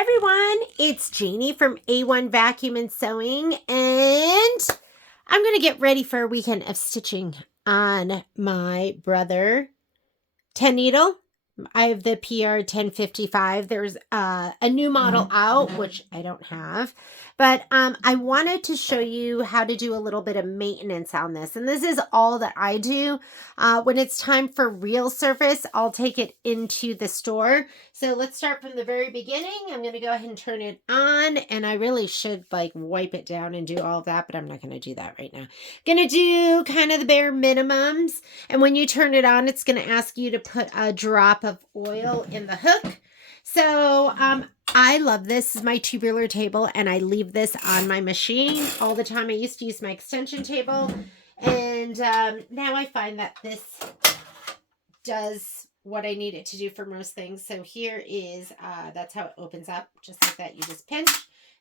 Everyone, it's Jeannie from A1 Vacuum and Sewing, and I'm going to get ready for a weekend of stitching on my brother 10 needle. I have the PR 1055. There's a new model out, which I don't have. But I wanted to show you how to do a little bit of maintenance on this. And this is all that I do. When it's time for real service, I'll take it into the store. So let's start from the very beginning. I'm going to go ahead and turn it on. And I really should like wipe it down and do all of that, but I'm not going to do that right now. Going to do kind of the bare minimums. And when you turn it on, it's going to ask you to put a drop of oil in the hook. So I love this. This is my tubular table, and I leave this on my machine all the time. I used to use my extension table, and now I find that this does what I need it to do for most things. So here is, that's how it opens up, just like that. You just pinch,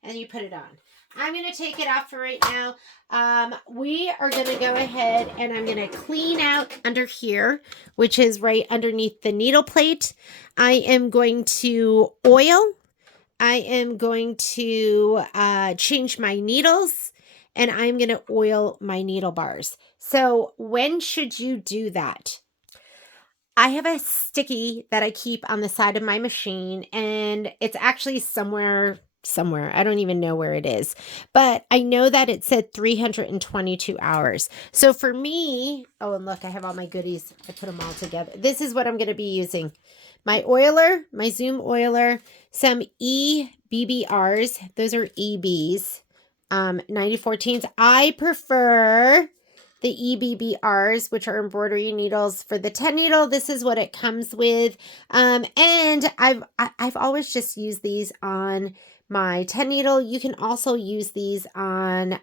and you put it on. I'm going to take it off for right now. We are going to go ahead and I'm going to clean out under here, which is right underneath the needle plate. I am going to oil. I am going to change my needles, and I'm going to oil my needle bars. So when should you do that? I have a sticky that I keep on the side of my machine, and it's actually somewhere. I don't even know where it is, but I know that it said 322 hours. So for me, oh, and look, I have all my goodies. I put them all together. This is what I'm going to be using. My oiler, my Zoom oiler, some EBBRs. Those are EBs, 9014s. I prefer the EBBRs, which are embroidery needles for the 10 needle. This is what it comes with. And I've always just used these on my 10 needle. You can also use these on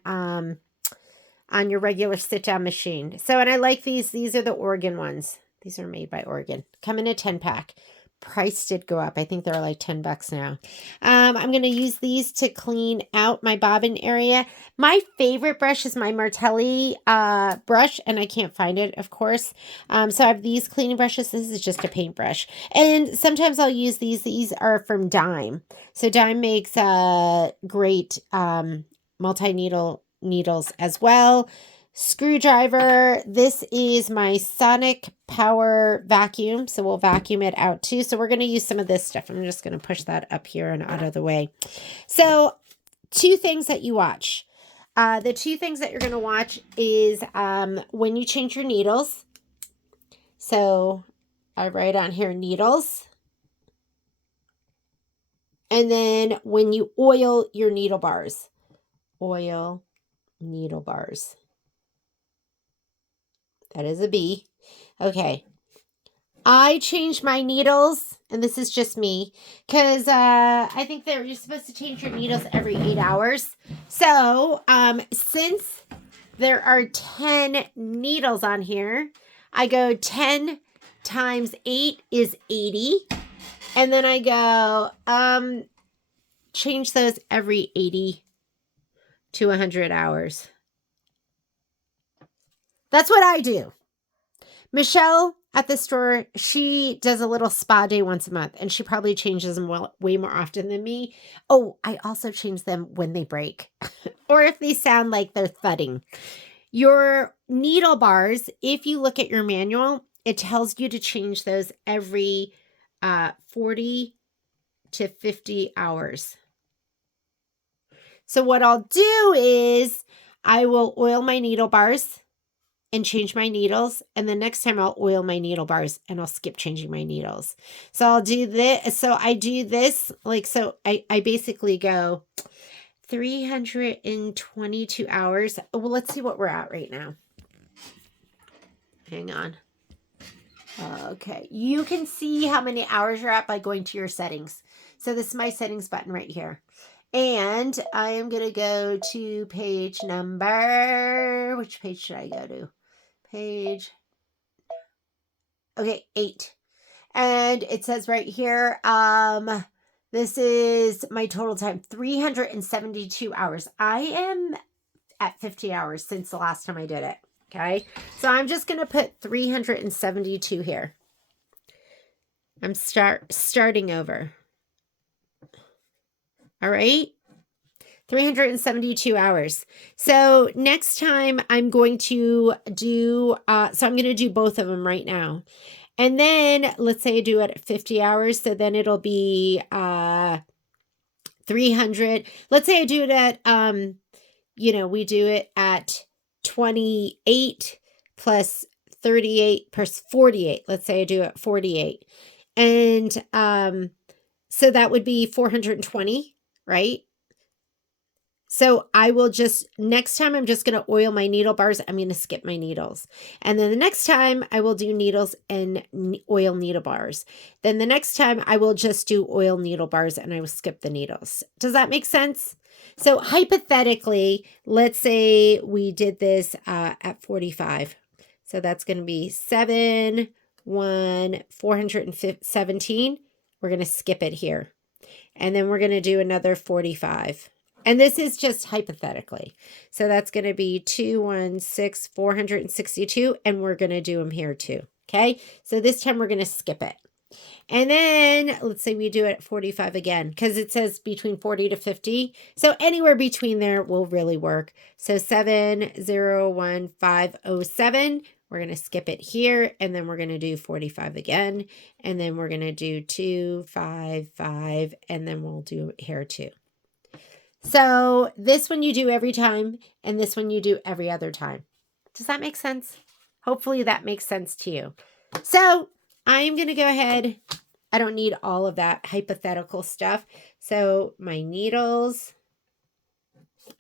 your regular sit down machine. So, and I like these. These are the Oregon ones. These are made by Oregon. Come in a 10 pack. Price did go up. I think they're like $10 now. I'm going to use these to clean out my bobbin area. My favorite brush is my Martelli brush, and I can't find it, of course. So I have these cleaning brushes. This is just a paintbrush. And sometimes I'll use these. These are from Dime. So Dime makes great multi-needle needles as well. Screwdriver. This is my Sonic Power vacuum, so we'll vacuum it out too. So we're going to use some of this stuff. I'm just going to push that up here and out of the way. So two things that you watch. The two things that you're going to watch is when you change your needles. So I write on here needles. And then when you oil your needle bars. Oil needle bars. That is a B. Okay. I changed my needles, and this is just me, because I think you're supposed to change your needles every 8 hours. So, since there are 10 needles on here, I go 10 times 8 is 80. And then I go, change those every 80 to 100 hours. That's what I do. Michelle at the store, she does a little spa day once a month, and she probably changes them way more often than me. Oh, I also change them when they break or if they sound like they're thudding. Your needle bars, if you look at your manual, it tells you to change those every 40 to 50 hours. So what I'll do is I will oil my needle bars and change my needles, and the next time I'll oil my needle bars and I'll skip changing my needles. So I'll do this. So I do this like, so I basically go 322 hours. Well, let's see what we're at right now. Hang on. Okay. You can see how many hours you're at by going to your settings. So this is my settings button right here. And I am going to go to page number, which page should I go to? Page, okay, 8. And it says right here, this is my total time, 372 hours. I am at 50 hours since the last time I did it. Okay. So I'm just going to put 372 here. I'm starting over. All right. 372 hours. So next time I'm going to do, I'm going to do both of them right now. And then let's say I do it at 50 hours. So then it'll be 300. Let's say I do it at, we do it at 28 plus 38 plus 48. Let's say I do it at 48. And so that would be 420, right? So I will just, next time I'm just going to oil my needle bars. I'm going to skip my needles. And then the next time I will do needles and oil needle bars. Then the next time I will just do oil needle bars and I will skip the needles. Does that make sense? So hypothetically, let's say we did this at 45. So that's going to be 417. We're going to skip it here. And then we're going to do another 45. And this is just hypothetically. So that's going to be 462. And we're going to do them here too. Okay. So this time we're going to skip it. And then let's say we do it at 45 again, because it says between 40 to 50. So anywhere between there will really work. So 701507. We're going to skip it here. And then we're going to do 45 again. And then we're going to do 255. And then we'll do here too. So this one you do every time, and this one you do every other time. Does that make sense? Hopefully that makes sense to you. So I'm going to go ahead. I don't need all of that hypothetical stuff. So my needles,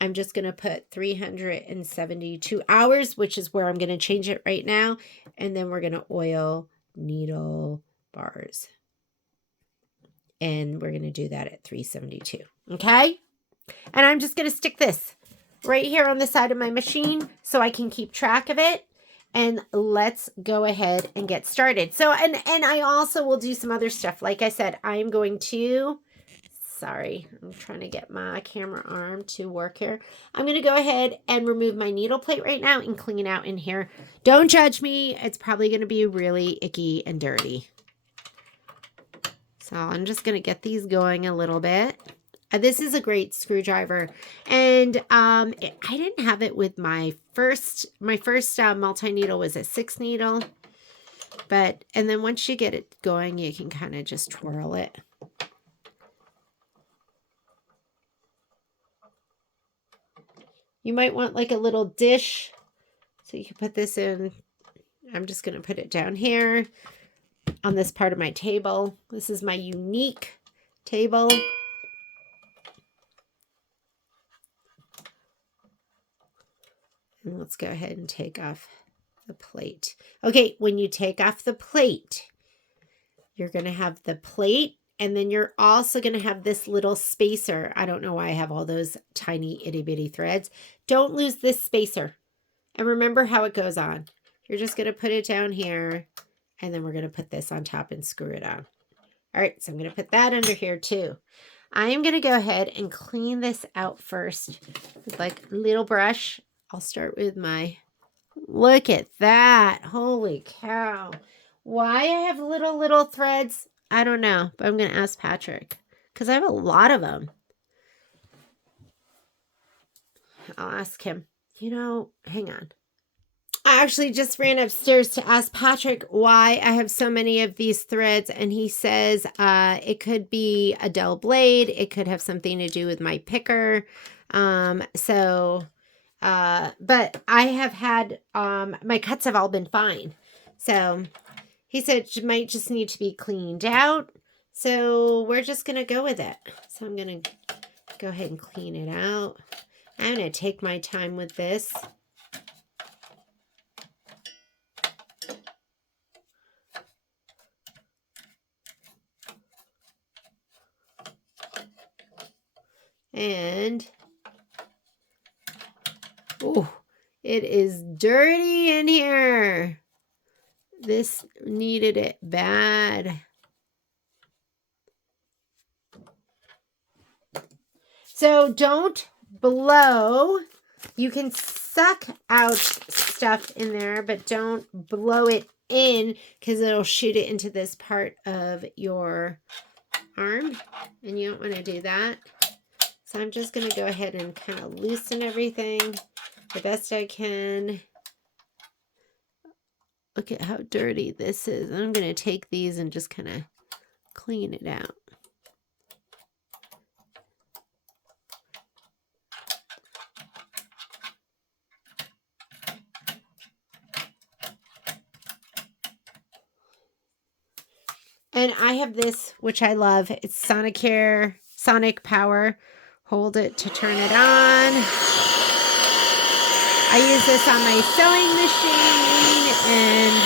I'm just going to put 372 hours, which is where I'm going to change it right now. And then we're going to oil needle bars. And we're going to do that at 372. Okay? And I'm just going to stick this right here on the side of my machine so I can keep track of it. And let's go ahead and get started. So, and I also will do some other stuff. Like I said, I'm going to, sorry, I'm trying to get my camera arm to work here. I'm going to go ahead and remove my needle plate right now and clean out in here. Don't judge me. It's probably going to be really icky and dirty. So I'm just going to get these going a little bit. This is a great screwdriver, and I didn't have it with my first multi-needle was a 6 needle, and then once you get it going, you can kind of just twirl it. You might want like a little dish, so you can put this in. I'm just going to put it down here on this part of my table. This is my unique table. And let's go ahead and take off the plate. Okay, when you take off the plate, you're going to have the plate, and then you're also going to have this little spacer. I don't know why I have all those tiny itty bitty threads. Don't lose this spacer. And remember how it goes on. You're just going to put it down here, and then we're going to put this on top and screw it on. All right, so I'm going to put that under here too. I am going to go ahead and clean this out first with like a little brush. I'll start with my, look at that. Holy cow. Why I have little threads, I don't know, but I'm going to ask Patrick because I have a lot of them. I'll ask him, hang on. I actually just ran upstairs to ask Patrick why I have so many of these threads, and he says it could be a dull blade. It could have something to do with my picker. But I have had, my cuts have all been fine. So he said it might just need to be cleaned out. So we're just going to go with it. So I'm going to go ahead and clean it out. I'm going to take my time with this. And oh, it is dirty in here. This needed it bad. So don't blow. You can suck out stuff in there, but don't blow it in because it'll shoot it into this part of your arm. And you don't want to do that. So I'm just going to go ahead and kind of loosen everything the best I can. Look at how dirty this is. I'm going to take these and just kind of clean it out. And I have this, which I love. It's Sonic Power. Hold it to turn it on. I use this on my sewing machine, and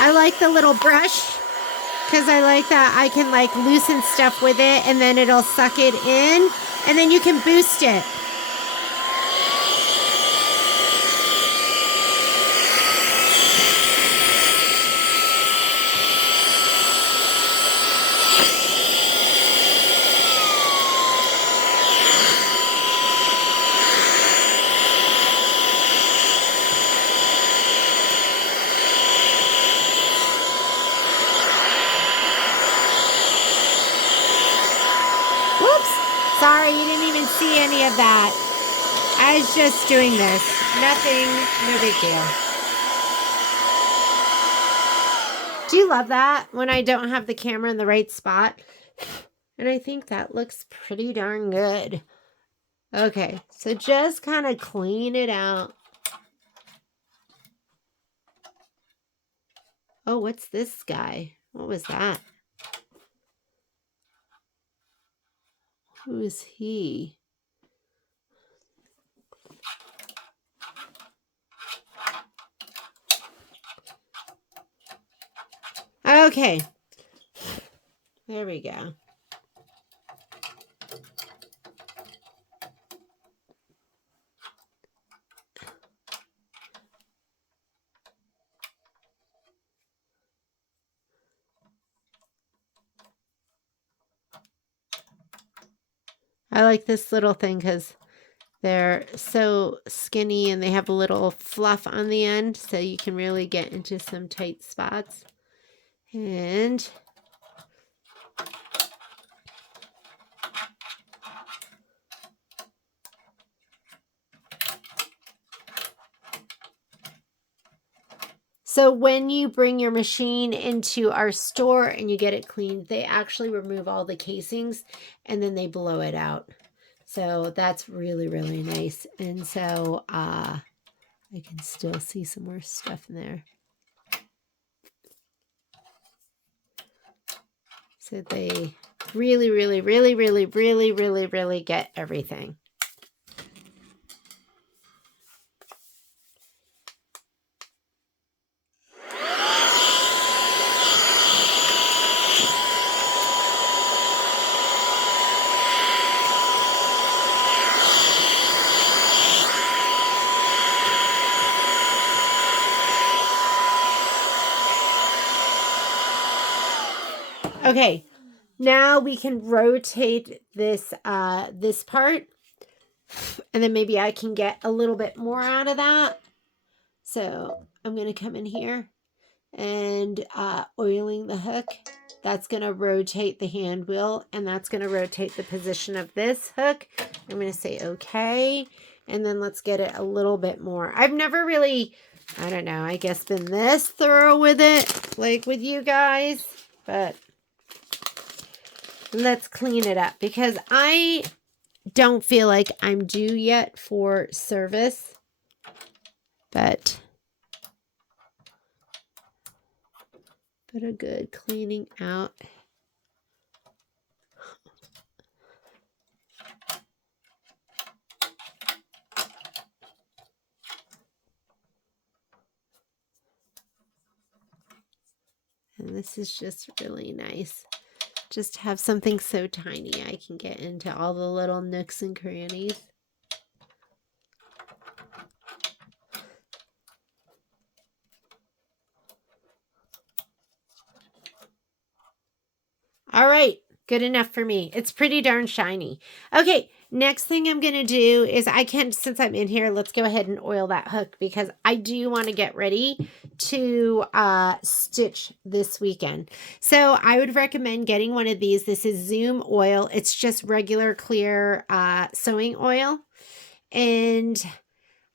I like the little brush because I like that I can like loosen stuff with it and then it'll suck it in, and then you can boost it. Sorry, you didn't even see any of that. I was just doing this. Nothing, no big deal. Do you love that when I don't have the camera in the right spot? And I think that looks pretty darn good. Okay, so just kind of clean it out. Oh, what's this guy? What was that? Who is he? Okay. There we go. I like this little thing because they're so skinny and they have a little fluff on the end, so you can really get into some tight spots. And so when you bring your machine into our store and you get it cleaned, they actually remove all the casings and then they blow it out. So that's really, really nice. And so I can still see some more stuff in there. So they really, really, really, really, really, really, really get everything. Okay, now we can rotate this this part, and then maybe I can get a little bit more out of that. So I'm going to come in here and oiling the hook. That's going to rotate the hand wheel, and that's going to rotate the position of this hook. I'm going to say okay, and then let's get it a little bit more. I've never really, I don't know, I guess been this thorough with it, like with you guys, but let's clean it up because I don't feel like I'm due yet for service, but a good cleaning out. And this is just really nice. Just have something so tiny I can get into all the little nooks and crannies. All right, good enough for me. It's pretty darn shiny. Okay, Next thing I'm going to do is since I'm in here, let's go ahead and oil that hook because I do want to get ready to stitch this weekend. So I would recommend getting one of these. This is Zoom oil. It's just regular clear sewing oil. And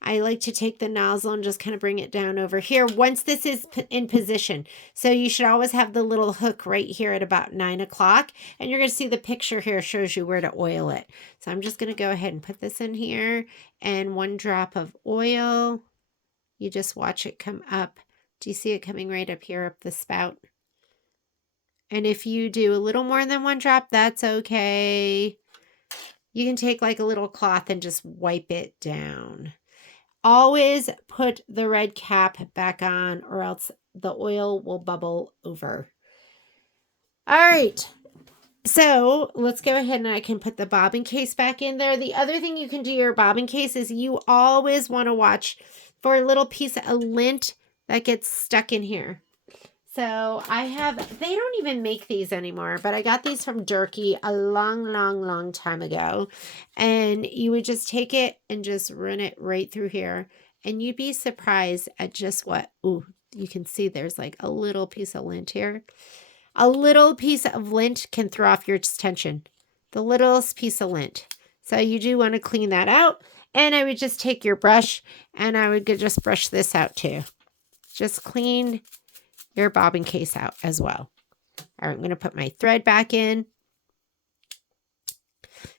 I like to take the nozzle and just kind of bring it down over here once this is in position. So you should always have the little hook right here at about 9 o'clock. And you're going to see the picture here shows you where to oil it. So I'm just going to go ahead and put this in here. And 1 drop of oil. You just watch it come up. Do you see it coming right up here, up the spout? And if you do a little more than 1 drop, that's okay. You can take like a little cloth and just wipe it down. Always put the red cap back on or else the oil will bubble over. All right. So let's go ahead and I can put the bobbin case back in there. The other thing you can do your bobbin case is you always want to watch for a little piece of lint that gets stuck in here. So they don't even make these anymore, but I got these from Durkee a long time ago. And you would just take it and just run it right through here. And you'd be surprised at just what, you can see there's like a little piece of lint here. A little piece of lint can throw off your tension. The littlest piece of lint. So you do want to clean that out. And I would just take your brush and I would just brush this out too. Just clean your bobbin case out as well. All right, I'm going to put my thread back in.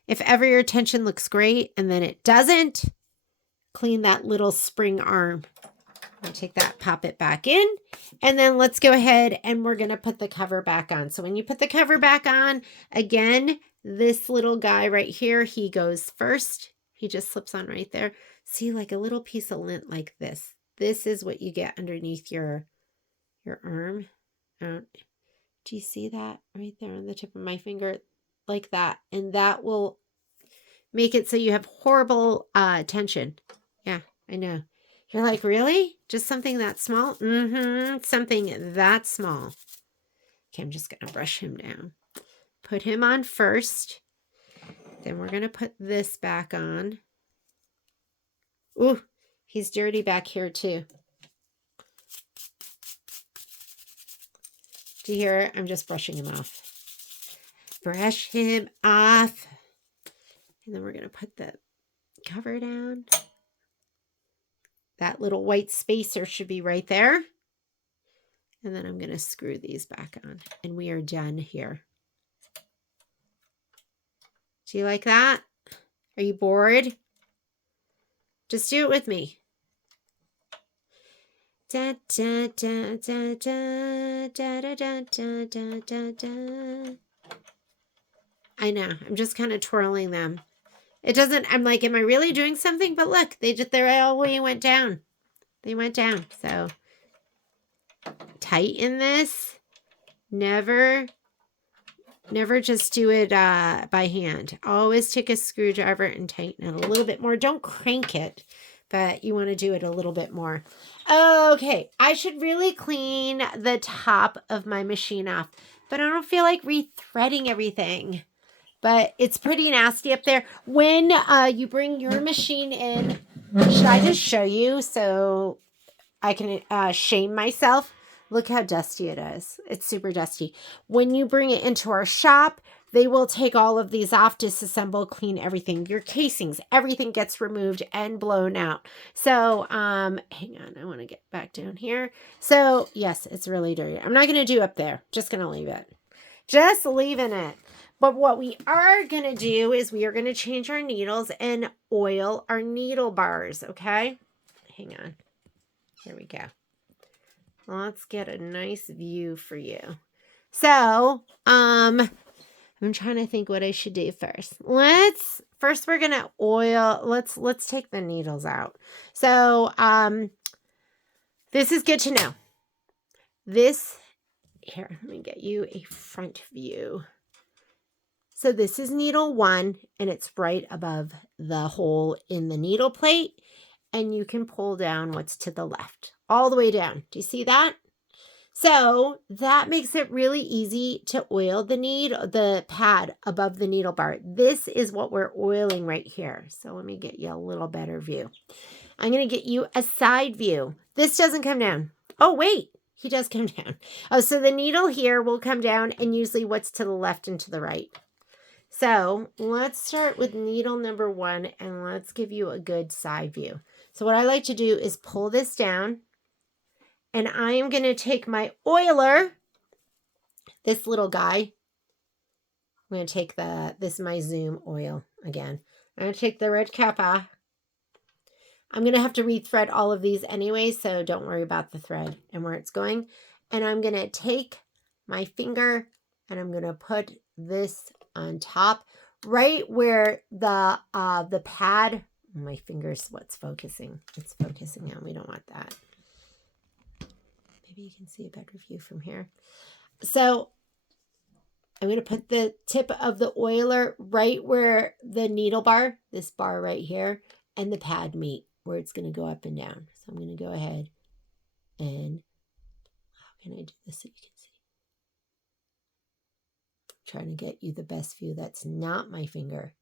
If ever your tension looks great and then it doesn't, clean that little spring arm. I'll take that, pop it back in, and then let's go ahead and we're going to put the cover back on. So when you put the cover back on, again, this little guy right here, he goes first. He just slips on right there. See, like a little piece of lint like this. This is what you get underneath your arm. Do you see that right there on the tip of my finger? Like that. And that will make it so you have horrible tension. Yeah, I know. You're like, really? Just something that small? Something that small. Okay, I'm just going to brush him down. Put him on first. Then we're going to put this back on. Ooh, he's dirty back here too. Do you hear it? I'm just brushing him off. Brush him off. And then we're going to put the cover down. That little white spacer should be right there. And then I'm going to screw these back on. And we are done here. Do you like that? Are you bored? Just do it with me. Da, da, da, da, da, da, da, da, da, da, da. I know. I'm just kind of twirling them. It doesn't, I'm like, am I really doing something? But look, they're all the way went down. They went down. So tighten this. Never just do it by hand. Always take a screwdriver and tighten it a little bit more. Don't crank it, but you want to do it a little bit more. Okay, I should really clean the top of my machine off, but I don't feel like rethreading everything. But it's pretty nasty up there. When you bring your machine in, should I just show you so I can shame myself? Look how dusty it is. It's super dusty. When you bring it into our shop, they will take all of these off, disassemble, clean everything. Your casings, everything gets removed and blown out. So, hang on. I want to get back down here. So, yes, it's really dirty. I'm not going to do up there. Just going to leave it. Just leaving it. But what we are going to do is we are going to change our needles and oil our needle bars, okay? Hang on. Here we go. Let's get a nice view for you. So, I'm trying to think what I should do first. First we're going to oil. Let's take the needles out. So, this is good to know. Here, let me get you a front view. So this is needle 1, and it's right above the hole in the needle plate. And you can pull down what's to the left, all the way down. Do you see that? So that makes it really easy to oil the pad above the needle bar. This is what we're oiling right here. So let me get you a little better view. I'm going to get you a side view. This doesn't come down. Oh, wait, he does come down. Oh, so the needle here will come down, and usually what's to the left and to the right. So let's start with needle number 1, and let's give you a good side view. So what I like to do is pull this down, and I am going to take my oiler, this little guy. I'm going to take this is my Zoom oil again. I'm going to take the red cap off. I'm going to have to rethread all of these anyway, so don't worry about the thread and where it's going. And I'm going to take my finger and I'm going to put this on top right where the pad, my finger's what's focusing. It's focusing on. We don't want that. Maybe you can see a better view from here. So I'm going to put the tip of the oiler right where the needle bar, this bar right here, and the pad meet, where it's going to go up and down. So I'm going to go ahead and, how can I do this so you can see? I'm trying to get you the best view. That's not my finger.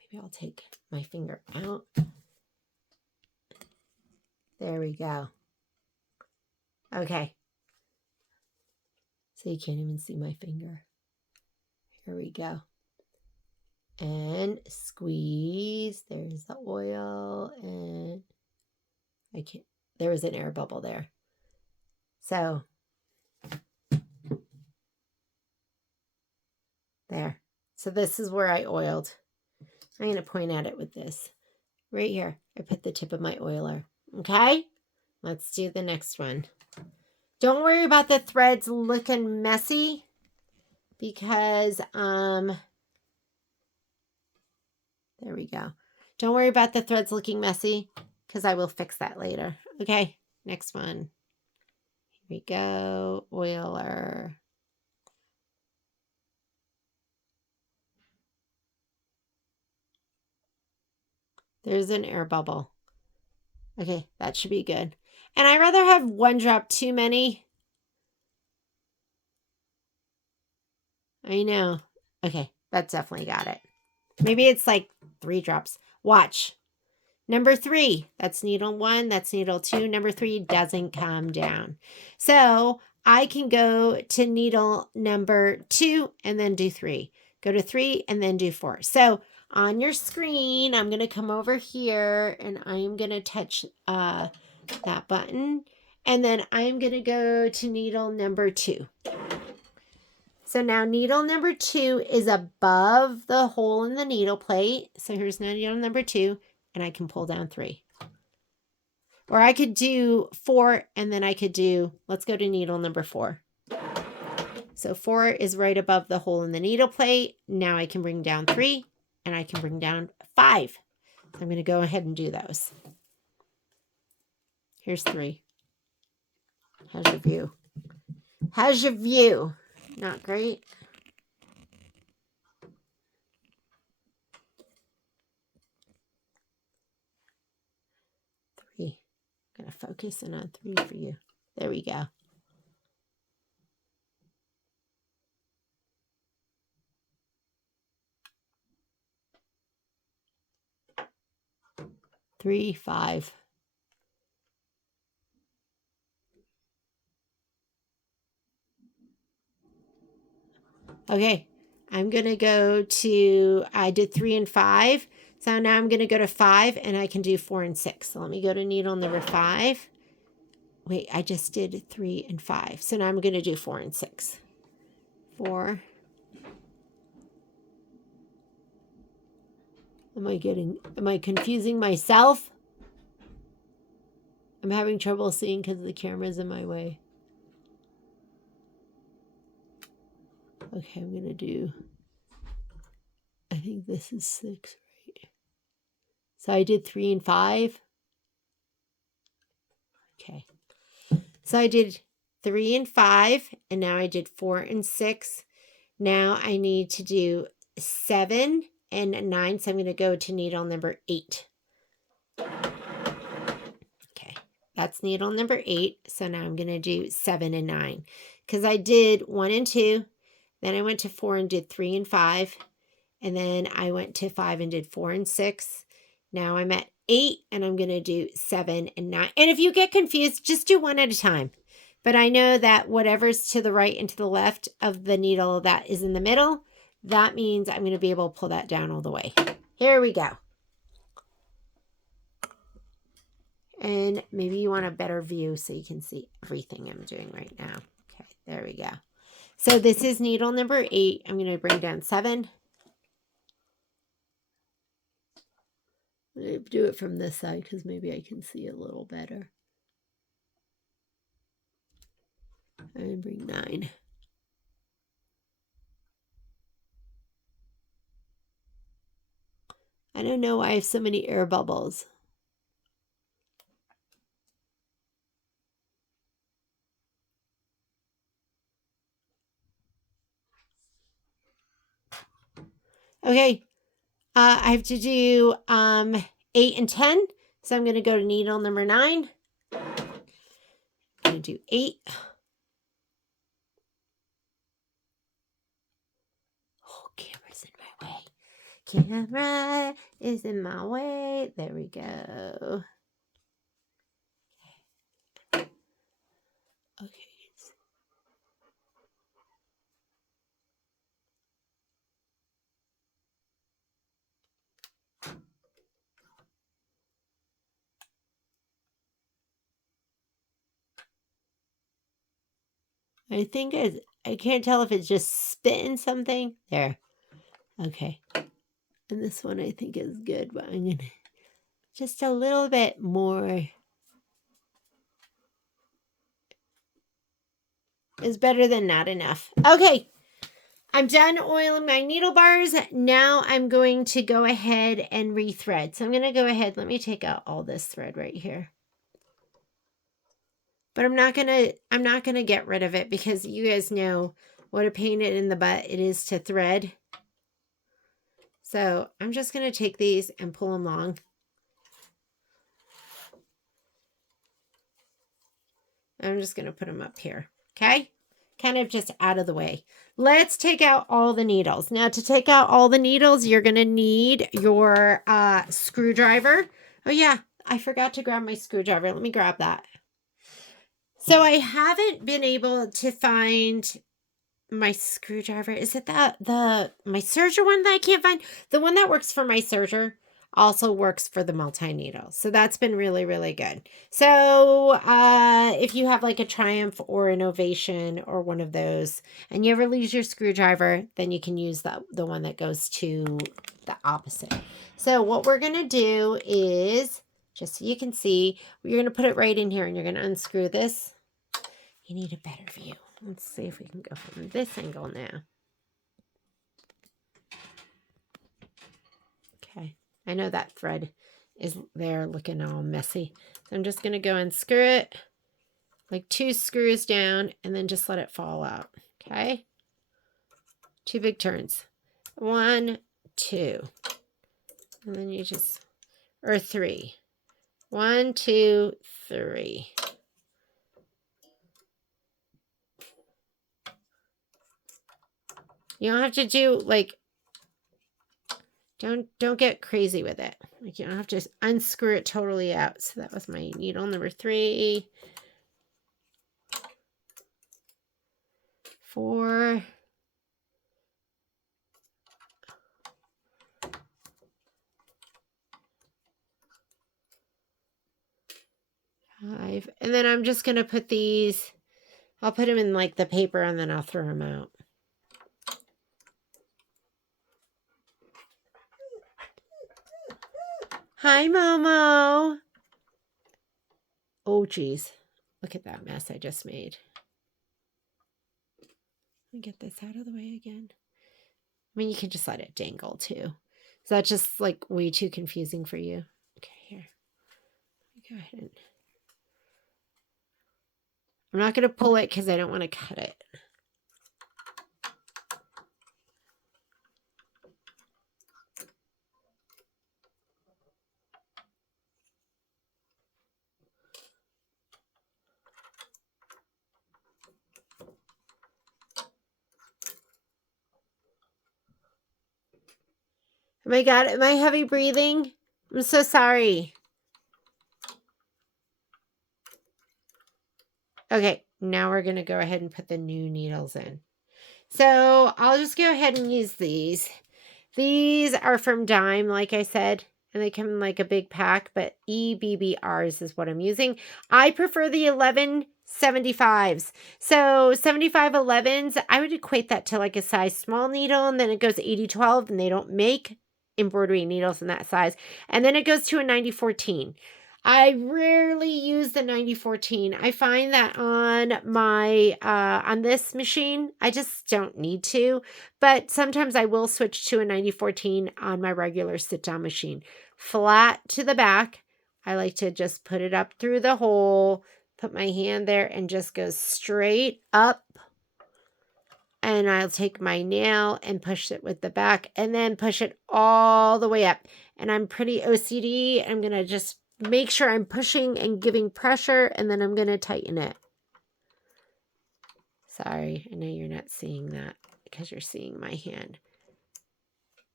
Maybe I'll take my finger out. There we go. Okay. So you can't even see my finger. Here we go. And squeeze. There's the oil, and there was an air bubble there. So there. So this is where I oiled. I'm going to point at it with this. Right here. I put the tip of my oiler. Okay? Let's do the next one. Don't worry about the threads looking messy, because there we go. Don't worry about the threads looking messy, because I will fix that later. Okay, next one. Here we go. Oiler. There's an air bubble. Okay, that should be good. And I'd rather have 1 drop too many. I know. Okay, that's definitely got it. Maybe it's like 3 drops. Watch. Number 3, that's needle 1, that's needle 2. Number 3 doesn't come down. So I can go to needle number 2 and then do 3. Go to 3 and then do 4. So on your screen, I'm going to come over here and I'm going to touch that button. And then I'm going to go to needle number 2. So now needle number 2 is above the hole in the needle plate. So here's needle number 2, and I can pull down 3. Or I could do 4, and then I could do, let's go to needle number 4. So 4 is right above the hole in the needle plate. Now I can bring down 3, and I can bring down 5. So I'm going to go ahead and do those. Here's 3. How's your view? How's your view? Not great. I'm going to focus in on 3 for you. There we go. Three, 5. Okay, I'm going to go to, I did 3 and 5. So now I'm going to go to 5, and I can do 4 and 6. So let me go to needle number 5. Wait, I just did 3 and 5. So now I'm going to do 4 and 6. 4. Am I confusing myself? I'm having trouble seeing because the camera's in my way. Okay, I'm going to do, I think this is 6, right? So I did 3 and 5. Okay. So I did 3 and 5, and now I did 4 and 6. Now I need to do 7 and 9, so I'm going to go to needle number 8. Okay, That's needle number 8. So now I'm going to do 7 and 9 because I did 1 and 2. Then I went to 4 and did 3 and 5. And then I went to 5 and did 4 and 6. Now I'm at 8 and I'm going to do 7 and 9. And if you get confused, just do one at a time. But I know that whatever's to the right and to the left of the needle that is in the middle, that means I'm going to be able to pull that down all the way. Here we go. And maybe you want a better view so you can see everything I'm doing right now. Okay, there we go. So this is needle number 8. I'm going to bring down 7. I'm going to do it from this side because maybe I can see a little better. And bring 9. I don't know why I have so many air bubbles. Okay, I have to do 8 and 10. So I'm going to go to needle number 9. I'm going to do 8. Oh, camera's in my way. Camera is in my way. There we go. Okay. I think I can't tell if it's just spitting something. There. Okay. And this one I think is good, but I'm going to just a little bit more is better than not enough. Okay. I'm done oiling my needle bars. Now I'm going to go ahead and rethread. So I'm going to go ahead. Let me take out all this thread right here. But I'm not going to get rid of it because you guys know what a pain in the butt it is to thread. So I'm just going to take these and pull them long. I'm just going to put them up here. Okay. Kind of just out of the way. Let's take out all the needles. Now to take out all the needles, you're going to need your screwdriver. Oh yeah, I forgot to grab my screwdriver. Let me grab that. So I haven't been able to find my screwdriver. Is it my serger one that I can't find? The one that works for my serger also works for the multi-needle. So that's been really, really good. So if you have like a Triumph or an Ovation or one of those and you ever lose your screwdriver, then you can use the one that goes to the opposite. So what we're going to do is, just so you can see, you're going to put it right in here and you're going to unscrew this. You need a better view. Let's see if we can go from this angle now. Okay. I know that thread is there looking all messy. So I'm just going to go and screw it like 2 screws down and then just let it fall out. Okay. 2 big turns. 1, 2. And then you just, or 3. 1, 2, 3. You don't have to do like, don't get crazy with it. Like you don't have to unscrew it totally out. So that was my needle number 3. 4. 5. And then I'm just going to put these, I'll put them in like the paper and then I'll throw them out. Hi, Momo. Oh, geez. Look at that mess I just made. Let me get this out of the way again. I mean, you can just let it dangle too. Is that just like way too confusing for you? Okay, here. Go ahead and... I'm not going to pull it because I don't want to cut it. Oh my God, am I heavy breathing? I'm so sorry. Okay, now we're going to go ahead and put the new needles in. So I'll just go ahead and use these. These are from Dime, like I said, and they come in like a big pack, but EBBRs is what I'm using. I prefer the 1175s. So 75 11s, I would equate that to like a size small needle, and then it goes 80-12, and they don't make embroidery needles in that size. And then it goes to a 90-14. I rarely use the 90-14. I find that on my on this machine, I just don't need to. But sometimes I will switch to a 90-14 on my regular sit-down machine. Flat to the back. I like to just put it up through the hole, put my hand there, and just go straight up. And I'll take my nail and push it with the back and then push it all the way up. And I'm pretty OCD. I'm going to just make sure I'm pushing and giving pressure, and then I'm going to tighten it. Sorry, I know you're not seeing that because you're seeing my hand.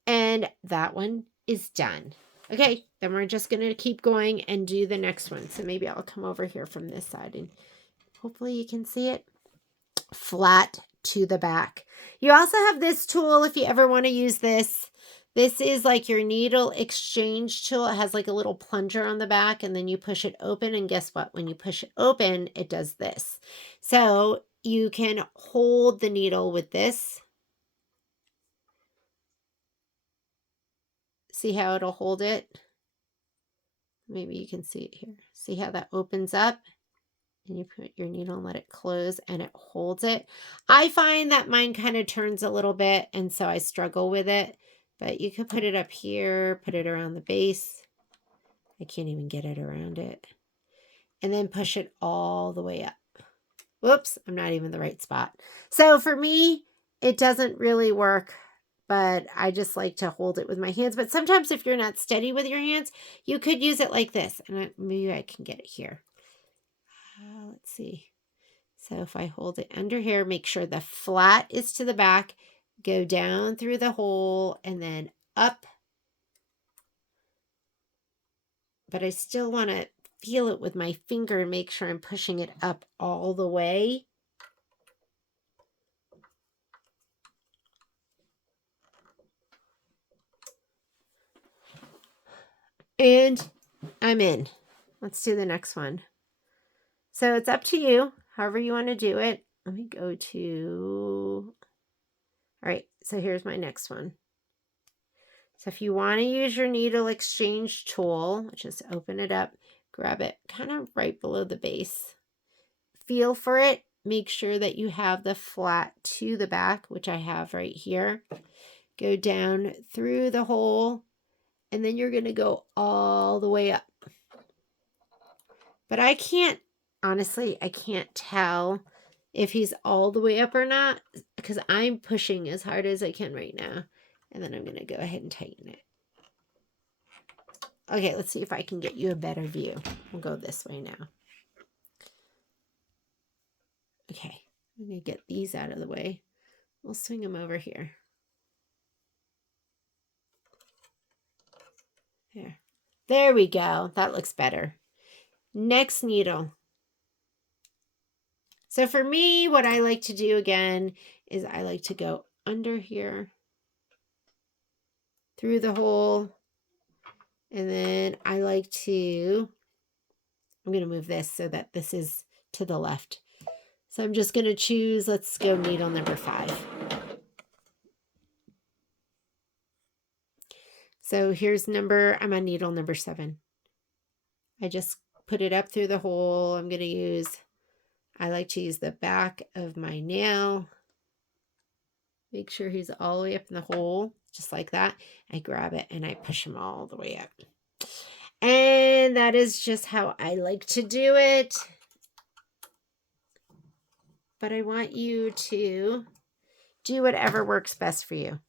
And that one is done. Okay, then we're just going to keep going and do the next one. So maybe I'll come over here from this side and hopefully you can see it. Flat to the back. You also have this tool if you ever want to use this. This is like your needle exchange tool. It has like a little plunger on the back, and then you push it open, and guess what? When you push it open, it does this. So you can hold the needle with this. See how it'll hold it? Maybe you can see it here. See how that opens up? And you put your needle and let it close, and it holds it. I find that mine kind of turns a little bit, and so I struggle with it. But you could put it up here, put it around the base. I can't even get it around it. And then push it all the way up. Whoops, I'm not even in the right spot. So for me, it doesn't really work, but I just like to hold it with my hands. But sometimes if you're not steady with your hands, you could use it like this. And maybe I can get it here. Let's see. So if I hold it under here, make sure the flat is to the back, go down through the hole and then up. But I still want to feel it with my finger and make sure I'm pushing it up all the way. And I'm in. Let's do the next one. So it's up to you, however you want to do it. Let me go to, all right, so here's my next one. So if you want to use your needle exchange tool, just open it up, grab it kind of right below the base. Feel for it. Make sure that you have the flat to the back, which I have right here. Go down through the hole, and then you're going to go all the way up. But I can't, honestly, I can't tell if he's all the way up or not because I'm pushing as hard as I can right now. And then I'm going to go ahead and tighten it. Okay, let's see if I can get you a better view. We'll go this way now. Okay, I'm going to get these out of the way. We'll swing them over here. There we go. That looks better. Next needle. So for me, what I like to do again is I like to go under here through the hole. And then I like to, I'm going to move this so that this is to the left. So I'm just going to choose, let's go needle number 5. So here's I'm on needle number 7. I just put it up through the hole. I'm going to use, I like to use the back of my nail. Make sure he's all the way up in the hole, just like that. I grab it and I push him all the way up. And that is just how I like to do it. But I want you to do whatever works best for you.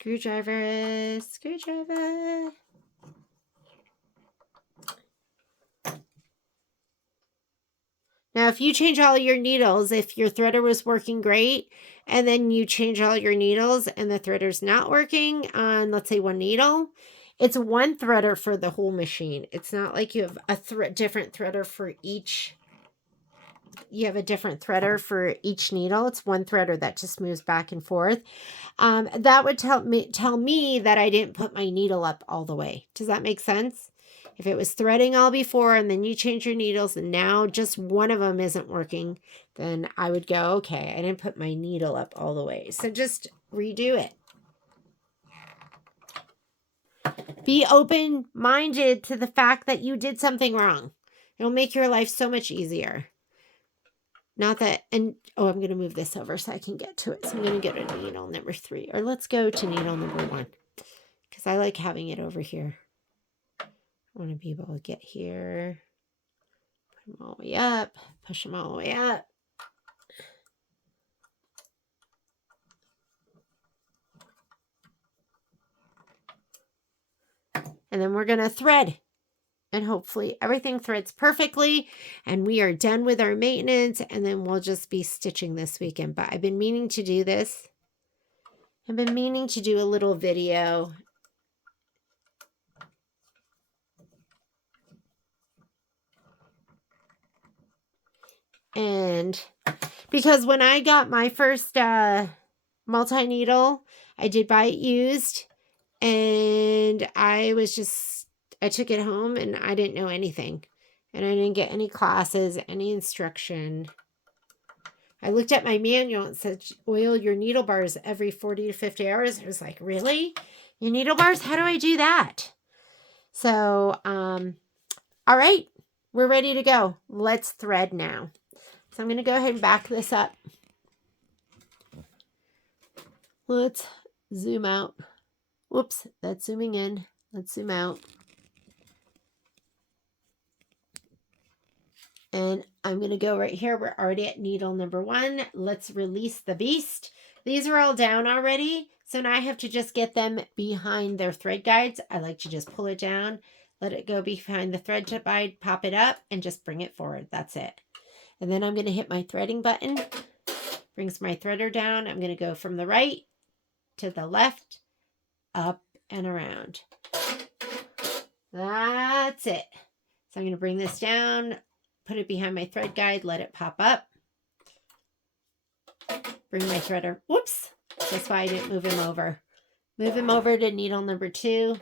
Screwdriver, screwdriver. Now, if you change all your needles, if your threader was working great, and then you change all your needles and the threader's not working on, let's say, one needle, it's one threader for the whole machine. It's not like you have a different threader for each. You have a different threader for each needle. It's one threader that just moves back and forth. That would tell me that I didn't put my needle up all the way. Does that make sense? If it was threading all before and then you change your needles and now just one of them isn't working, then I would go, okay, I didn't put my needle up all the way. So just redo it. Be open-minded to the fact that you did something wrong. It'll make your life so much easier. Not that, and oh, I'm going to move this over so I can get to it. So I'm going to go to needle number 3. Or let's go to needle number 1. Because I like having it over here. I want to be able to get here. Put them all the way up. Push them all the way up. And then we're going to thread. And hopefully everything threads perfectly. And we are done with our maintenance. And then we'll just be stitching this weekend. But I've been meaning to do this. I've been meaning to do a little video. And because when I got my first multi-needle, I did buy it used. And I took it home and I didn't know anything. And I didn't get any classes, any instruction. I looked at my manual and said, oil your needle bars every 40 to 50 hours. I was like, really? Your needle bars? How do I do that? So, all right, we're ready to go. Let's thread now. So I'm going to go ahead and back this up. Let's zoom out. Whoops, that's zooming in. Let's zoom out. And I'm going to go right here. We're already at needle number 1. Let's release the beast. These are all down already. So now I have to just get them behind their thread guides. I like to just pull it down, let it go behind the thread guide, pop it up, and just bring it forward. That's it. And then I'm going to hit my threading button. Brings my threader down. I'm going to go from the right to the left, up and around. That's it. So I'm going to bring this down, put it behind my thread guide, let it pop up. Bring my threader. Whoops. That's why I didn't move him over. Move him over to needle number 2.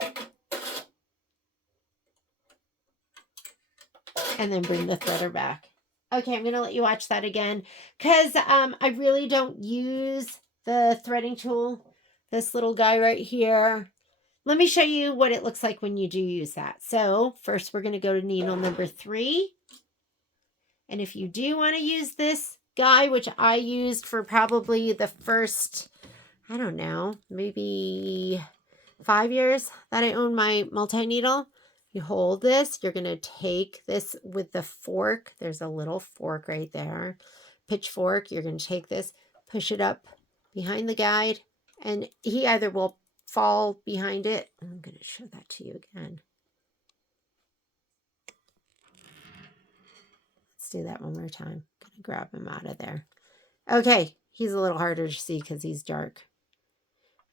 And then bring the threader back. Okay, I'm going to let you watch that again because I really don't use the threading tool. This little guy right here. Let me show you what it looks like when you do use that. So first we're going to go to needle number 3. And if you do want to use this guy, which I used for probably the first, I don't know, maybe 5 years that I owned my multi-needle, you hold this, you're going to take this with the fork. There's a little fork right there. Pitchfork. You're going to take this, push it up behind the guide, and he either will fall behind it. I'm going to show that to you again. Let's do that one more time. I'm going to grab him out of there. Okay, he's a little harder to see because he's dark.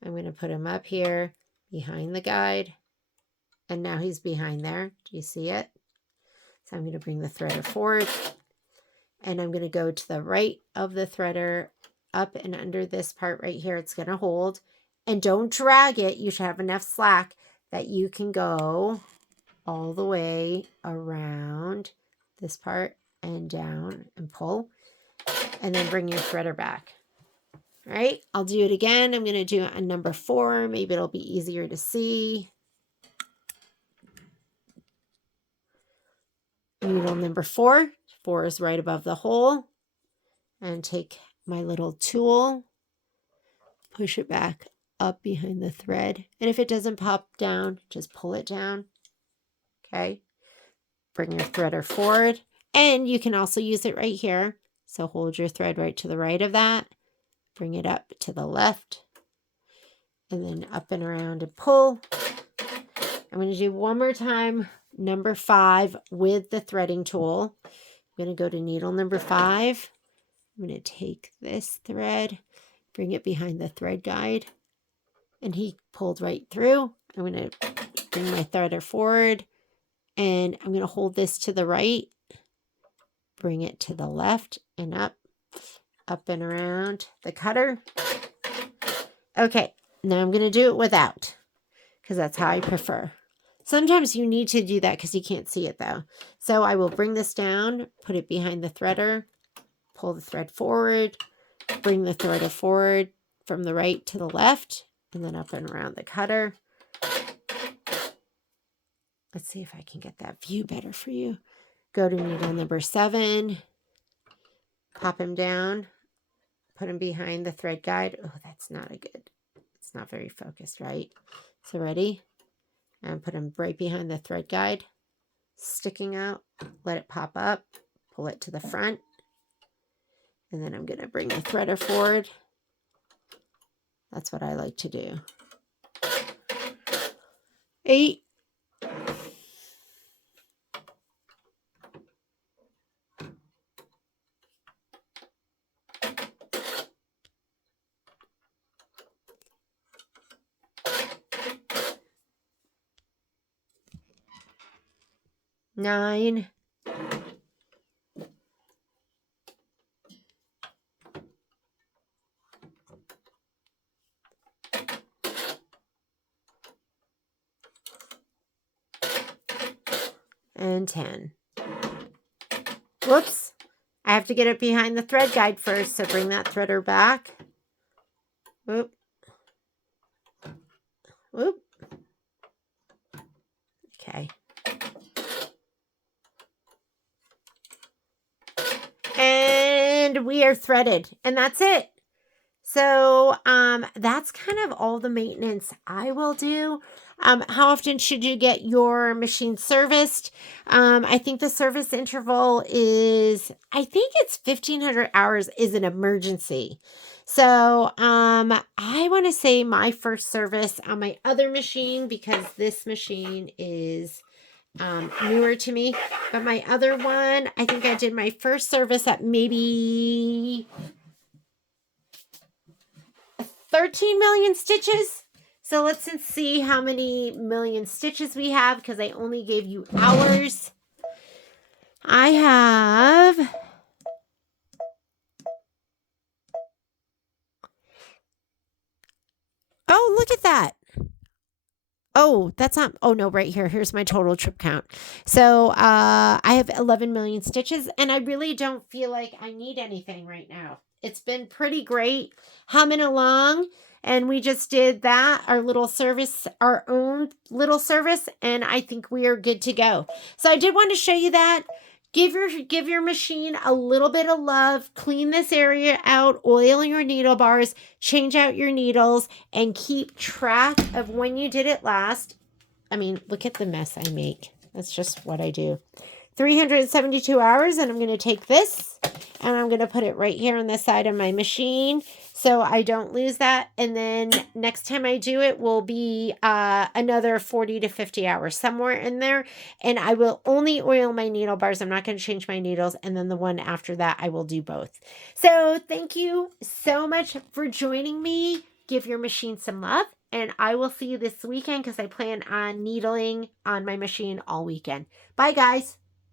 I'm going to put him up here behind the guide. And now he's behind there. Do you see it? So I'm going to bring the threader forward. And I'm going to go to the right of the threader, up and under this part right here. It's going to hold. And don't drag it. You should have enough slack that you can go all the way around this part and down and pull. And then bring your threader back. All right, I'll do it again. I'm going to do it on number 4. Maybe it'll be easier to see. Needle number 4. 4 is right above the hole. And take my little tool, push it back up behind the thread. And if it doesn't pop down, just pull it down. Okay. Bring your threader forward. And you can also use it right here. So hold your thread right to the right of that. Bring it up to the left. and then up and around and pull. I'm going to do one more time, number 5 with the threading tool. I'm going to go to needle number 5. I'm going to take this thread, bring it behind the thread guide, and he pulled right through. I'm going to bring my threader forward, and I'm going to hold this to the right, bring it to the left, and up and around the cutter. Okay, now I'm going to do it without, because that's how I prefer. Sometimes you need to do that because you can't see it though. So I will bring this down, put it behind the threader, pull the thread forward, bring the threader forward from the right to the left, and then up and around the cutter. Let's see if I can get that view better for you. Go to needle number 7, pop him down, put him behind the thread guide. Oh, that's not it's not very focused, right? So ready? And put them right behind the thread guide, sticking out, let it pop up, pull it to the front, and then I'm going to bring the threader forward. That's what I like to do. 8, 9, 10. Whoops. I have to get it behind the thread guide first, so bring that threader back. Whoop. Whoop. Okay. And we are threaded, and that's it. So that's kind of all the maintenance I will do. How often should you get your machine serviced? I think the service interval is, I think it's 1,500 hours is an emergency. So I want to say my first service on my other machine, because this machine is newer to me, but my other one, I think I did my first service at maybe 13 million stitches. So let's see how many million stitches we have, because I only gave you hours. I have oh, look at that. Oh, that's not, oh no, right here. Here's my total trip count. So I have 11 million stitches, and I really don't feel like I need anything right now. It's been pretty great humming along, and we just did that, our little service, our own little service, and I think we are good to go. So I did want to show you that. Give your machine a little bit of love. Clean this area out. Oil your needle bars. Change out your needles. And keep track of when you did it last. I mean, look at the mess I make. That's just what I do. 372 hours. And I'm going to take this. And I'm going to put it right here on the side of my machine, so I don't lose that. And then next time I do it will be another 40 to 50 hours, somewhere in there. And I will only oil my needle bars. I'm not going to change my needles. And then the one after that, I will do both. So thank you so much for joining me. Give your machine some love. And I will see you this weekend, because I plan on needling on my machine all weekend. Bye, guys.